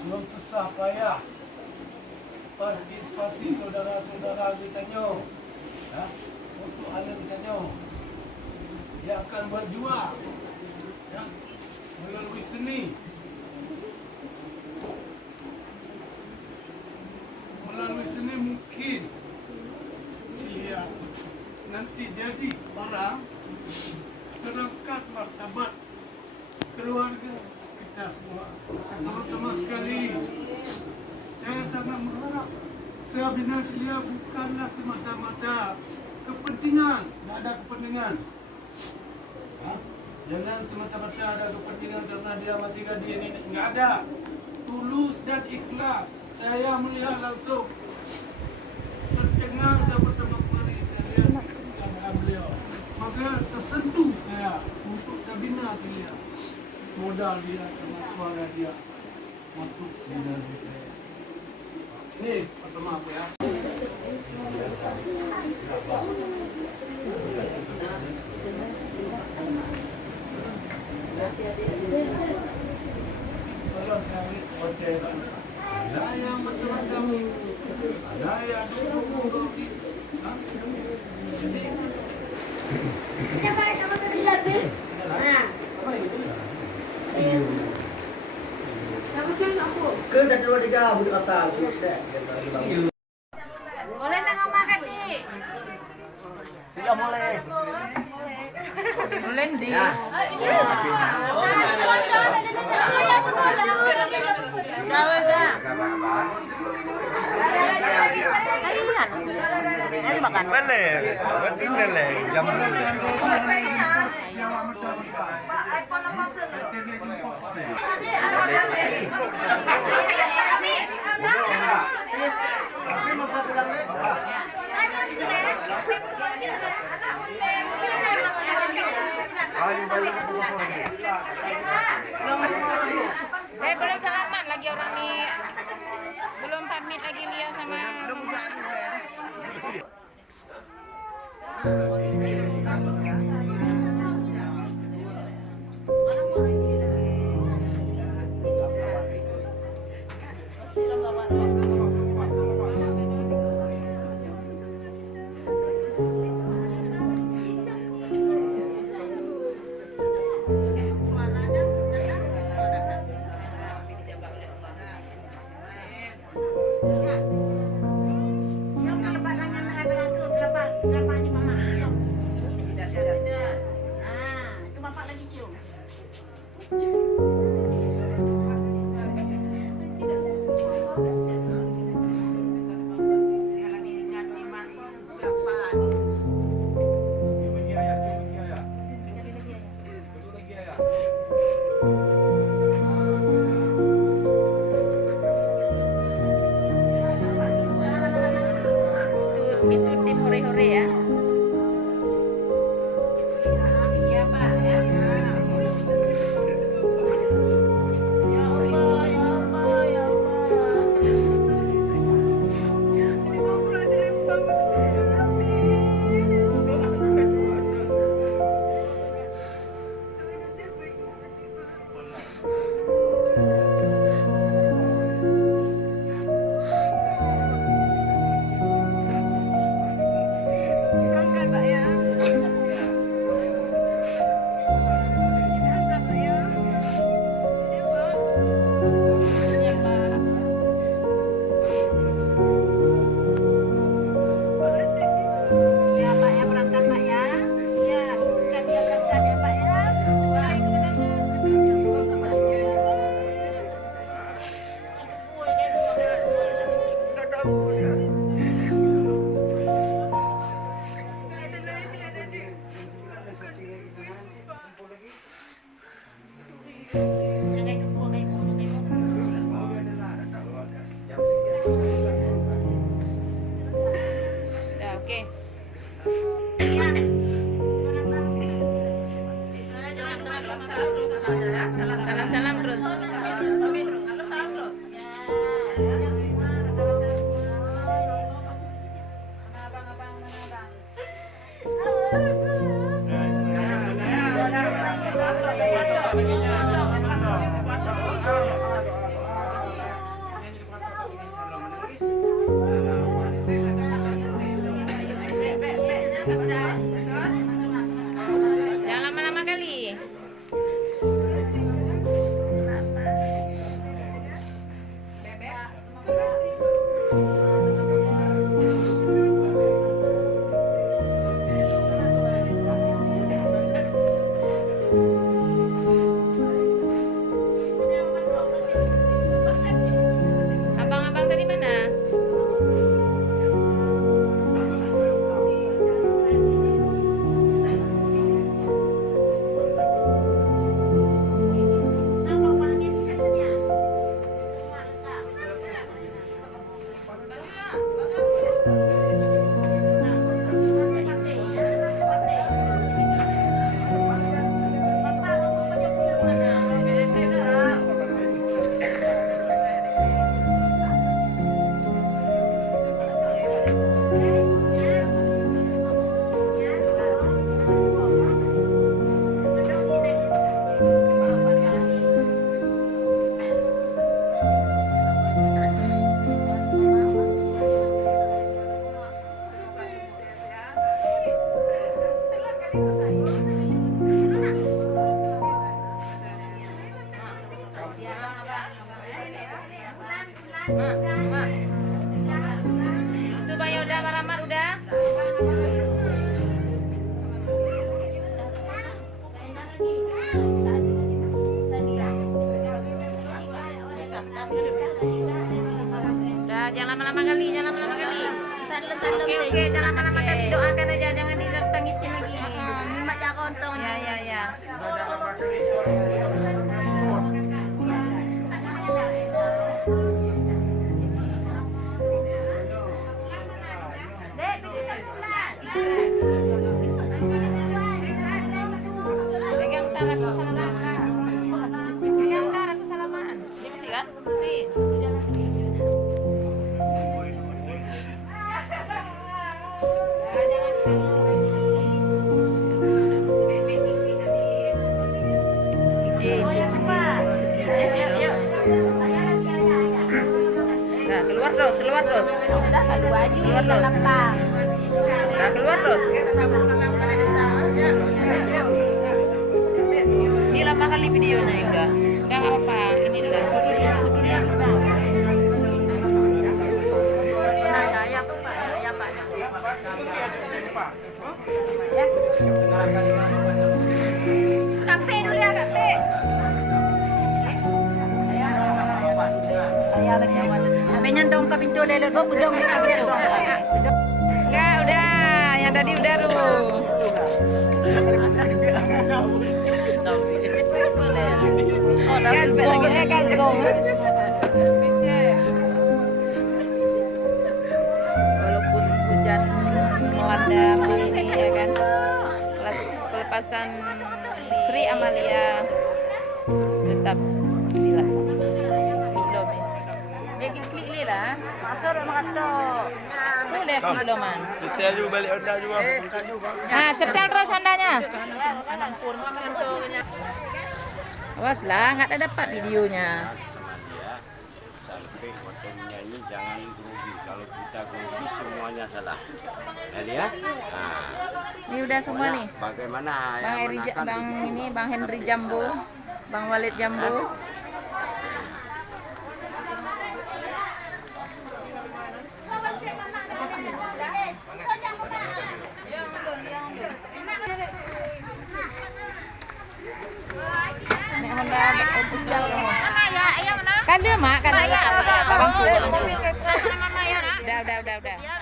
Belum susah payah partisipasi saudara-saudara Gitanyo, ya, untuk anak Gitanyo. Dia akan berjuang, ya, melalui seni, mungkin dia nanti jadi orang terangkat martabat keluarga kita semua. Terutama sekali, saya sangat berharap Sabina Silia bukanlah semata-mata kepentingan, tidak ada kepentingan. Jangan semata-mata ada kepentingan karena dia masih gadis ini, nggak ada. Tulus dan ikhlas. Saya melihat langsung tercengang saya bertemu kemarin, saya lihat keadaan beliau. Maka tersentuh saya untuk Sabina Silia. Modal dia sama suara dia masuk di dalam saya. Ini pertama apa ya? Kalau saya oceh, ada yang macam-macam, ada yang dulu. Jadi ke tadi 2 3 buat kata Boleh tengok makan nih. sudah mulai Boleh di. Ini makan. Boleh, betul boleh. Jam Belum salaman lagi orang nih. Belum pamit lagi Lia sama itu tim hore-hore ya. Iya Pak ya. Ya Allah, ya Allah, ya Ya, oke. Salam-salam terus. Jangan lama-lama kali. Abang-abang tadi mana? Itu Bang Yoda, Bang Rahmat udah? Udah, jangan lama-lama kali, jangan lama-lama kali. Oke, jangan lama-lama kali. Doakan aja, jangan ditangisin lagi. Ya. Pegang tar aku salaman. Pegang tar aku salaman. Ini masih kan? Masih. Sudah lah videonya. Nah, keluar terus. Udah kalau baju dalam bang. Nah, keluar terus. Ini lama kali videonya udah. Enggak apa-apa. Ini udah. Ya. Kape dulu ya, kape. Penyan dong ke pintu lelot, oh udah mereka pintu. Enggak, udah. Yang tadi udah tuh. Gazong. Walaupun hujan melanda malam ini ya kan. Pelepasan Sri Amalia tetap dilaksanakan. Belum ya. Dia klik lah. Boleh klik man. Setel juga balik Honda juga. Ah, setel terus Hondanya. Awas lah, nggak ada dapat videonya. Sampai waktu menyanyi jangan grogi. Kalau kita grogi semuanya salah. Ya. Nah, Ini udah semua nih. bagaimana Bang yang Eri, menakan Bang begitu? ini, Bang Henry Jambo, Bang Walid Jambo. Nek Honda pucal kamu. Kan dia mak kan dia. Bang Udah.